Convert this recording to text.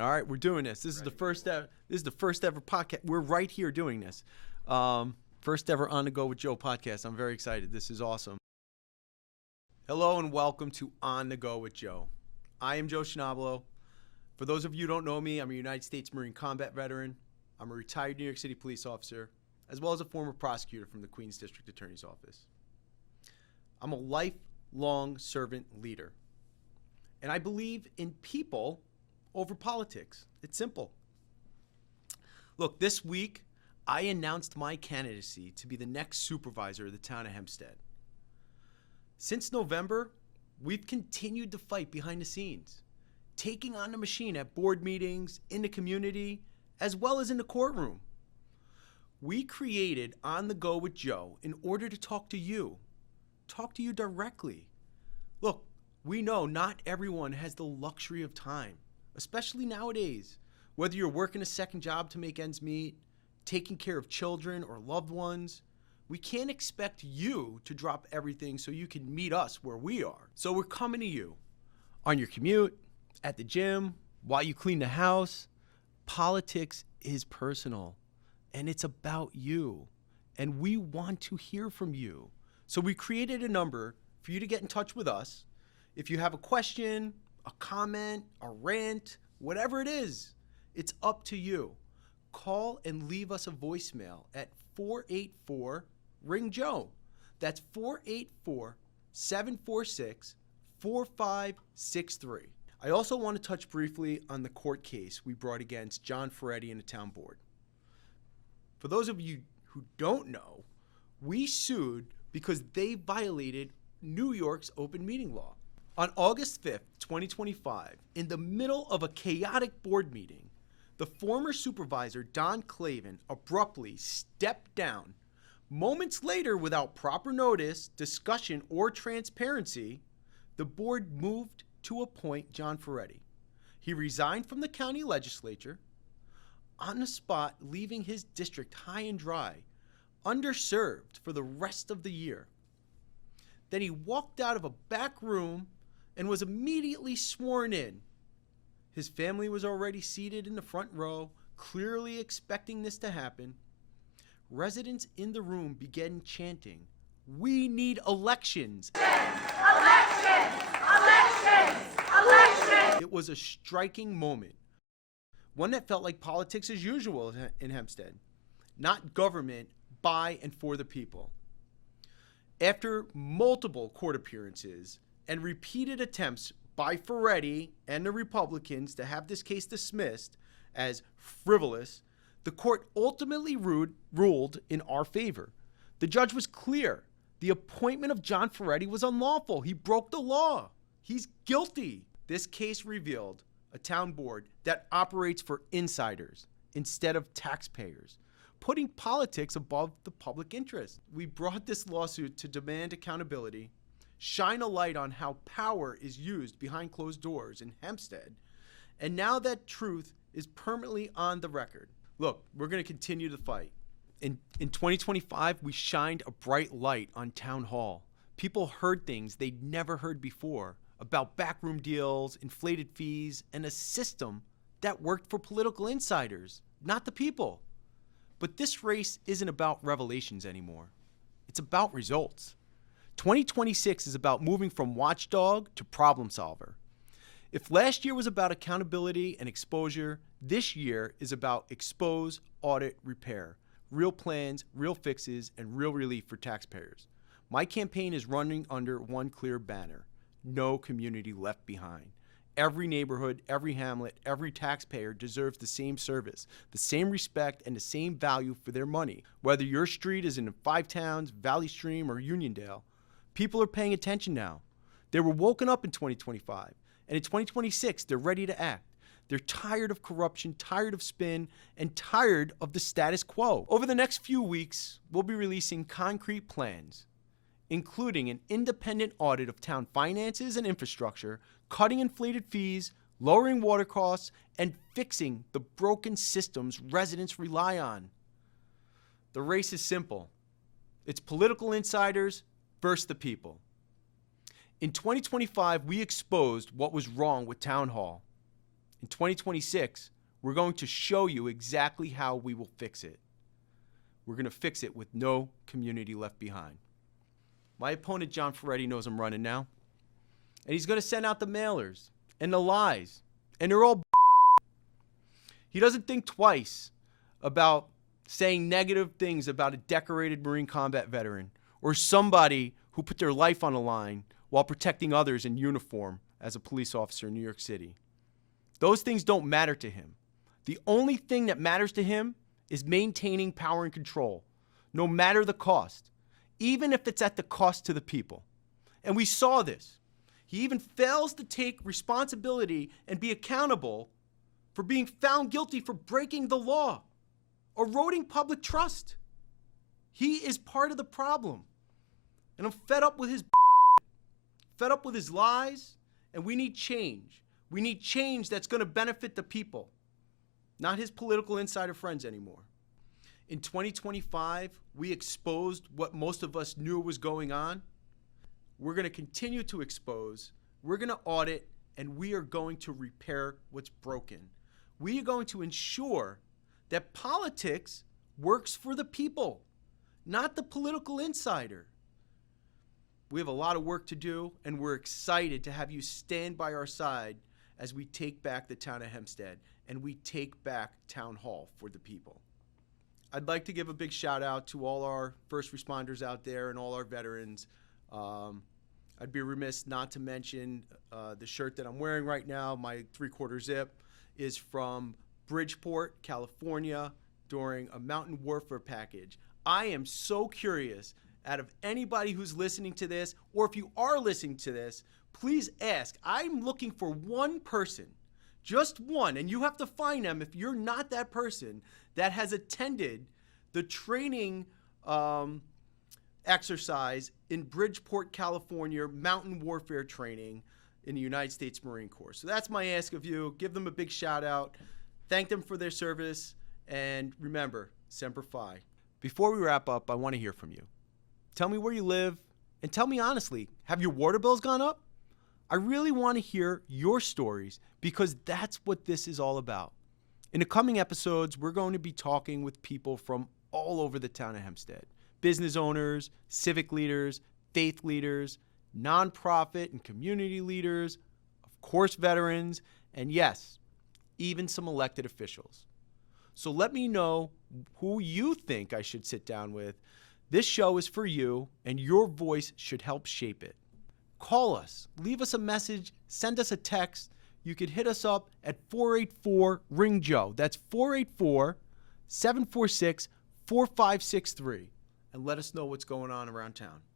All right, we're doing this. This is the first ever. This is the first ever podcast. We're right here doing this. First ever On the Go with Joe podcast. I'm very excited. This is awesome. Hello and welcome to On the Go with Joe. I am Joe Scianablo. For those of you who don't know me, I'm a United States Marine combat veteran. I'm a retired New York City police officer, as well as a former prosecutor from the Queens District Attorney's Office. I'm a lifelong servant leader, and I believe in people over politics. It's simple. Look, this week, I announced my candidacy to be the next supervisor of the town of Hempstead. Since November, we've continued to fight behind the scenes, taking on the machine at board meetings, in the community, as well as in the courtroom. We created On the Go with Joe in order to talk to you directly. Look, we know not everyone has the luxury of time, especially nowadays. Whether you're working a second job to make ends meet, taking care of children or loved ones, we can't expect you to drop everything so you can meet us where we are. So we're coming to you on your commute, at the gym, while you clean the house. Politics is personal, and it's about you, and we want to hear from you. So we created a number for you to get in touch with us. If you have a question, a comment, a rant, whatever it is, it's up to you. Call and leave us a voicemail at 484-RING-JOE. That's 484-746-4563. I also want to touch briefly on the court case we brought against John Ferretti and the town board. For those of you who don't know, we sued because they violated New York's open meeting law. On August 5th, 2025, in the middle of a chaotic board meeting, the former supervisor, Don Clavin, abruptly stepped down. Moments later, without proper notice, discussion, or transparency, the board moved to appoint John Ferretti. He resigned from the county legislature on the spot, leaving his district high and dry, underserved for the rest of the year. Then he walked out of a back room and was immediately sworn in. His family was already seated in the front row, clearly expecting this to happen. Residents in the room began chanting, "We need elections! Elections! Elections! Elections!" It was a striking moment, one that felt like politics as usual in Hempstead, not government by and for the people. After multiple court appearances and repeated attempts by Ferretti and the Republicans to have this case dismissed as frivolous, the court ultimately ruled in our favor. The judge was clear. The appointment of John Ferretti was unlawful. He broke the law. He's guilty. This case revealed a town board that operates for insiders instead of taxpayers, putting politics above the public interest. We brought this lawsuit to demand accountability, shine a light on how power is used behind closed doors in Hempstead, and now that truth is permanently on the record. Look, we're going to continue to fight. In 2025, we shined a bright light on Town Hall. People heard things they'd never heard before about backroom deals, inflated fees, and a system that worked for political insiders, not the people. But this race isn't about revelations anymore. It's about results. 2026 is about moving from watchdog to problem solver. If last year was about accountability and exposure, this year is about expose, audit, repair. Real plans, real fixes, and real relief for taxpayers. My campaign is running under one clear banner: no community left behind. Every neighborhood, every hamlet, every taxpayer deserves the same service, the same respect, and the same value for their money. Whether your street is in Five Towns, Valley Stream, or Uniondale, people are paying attention now. They were woken up in 2025, and in 2026, they're ready to act. They're tired of corruption, tired of spin, and tired of the status quo. Over the next few weeks, we'll be releasing concrete plans, including an independent audit of town finances and infrastructure, cutting inflated fees, lowering water costs, and fixing the broken systems residents rely on. The race is simple. It's political insiders versus the people. In 2025, we exposed what was wrong with Town Hall. In 2026, we're going to show you exactly how we will fix it. We're going to fix it with no community left behind. My opponent, John Ferretti, knows I'm running now. And he's going to send out the mailers and the lies. And they're all He doesn't think twice about saying negative things about a decorated Marine combat veteran or somebody who put their life on the line while protecting others in uniform as a police officer in New York City. Those things don't matter to him. The only thing that matters to him is maintaining power and control, no matter the cost, even if it's at the cost to the people. And we saw this. He even fails to take responsibility and be accountable for being found guilty for breaking the law, eroding public trust. He is part of the problem. And I'm fed up with his lies, and we need change. We need change that's going to benefit the people, not his political insider friends anymore. In 2025, we exposed what most of us knew was going on. We're going to continue to expose, we're going to audit, and we are going to repair what's broken. We are going to ensure that politics works for the people, not the political insider. We have a lot of work to do, and we're excited to have you stand by our side as we take back the town of Hempstead and we take back Town Hall for the people. I'd like to give a big shout out to all our first responders out there and all our veterans. I'd be remiss not to mention the shirt that I'm wearing right now, my 3/4 zip, is from Bridgeport, California, during a mountain warfare package. I am so curious, out of anybody who's listening to this, or if you are listening to this, please ask. I'm looking for one person, just one, and you have to find them if you're not that person, that has attended the training exercise in Bridgeport, California, mountain warfare training in the United States Marine Corps. So that's my ask of you. Give them a big shout out. Thank them for their service. And remember, Semper Fi. Before we wrap up, I want to hear from you. Tell me where you live, and tell me honestly, have your water bills gone up? I really want to hear your stories, because that's what this is all about. In the coming episodes, we're going to be talking with people from all over the town of Hempstead. Business owners, civic leaders, faith leaders, nonprofit and community leaders, of course veterans, and yes, even some elected officials. So let me know who you think I should sit down with. This show is for you, and your voice should help shape it. Call us, leave us a message, send us a text. You could hit us up at 484-RING-JOE. That's 484-746-4563. And let us know what's going on around town.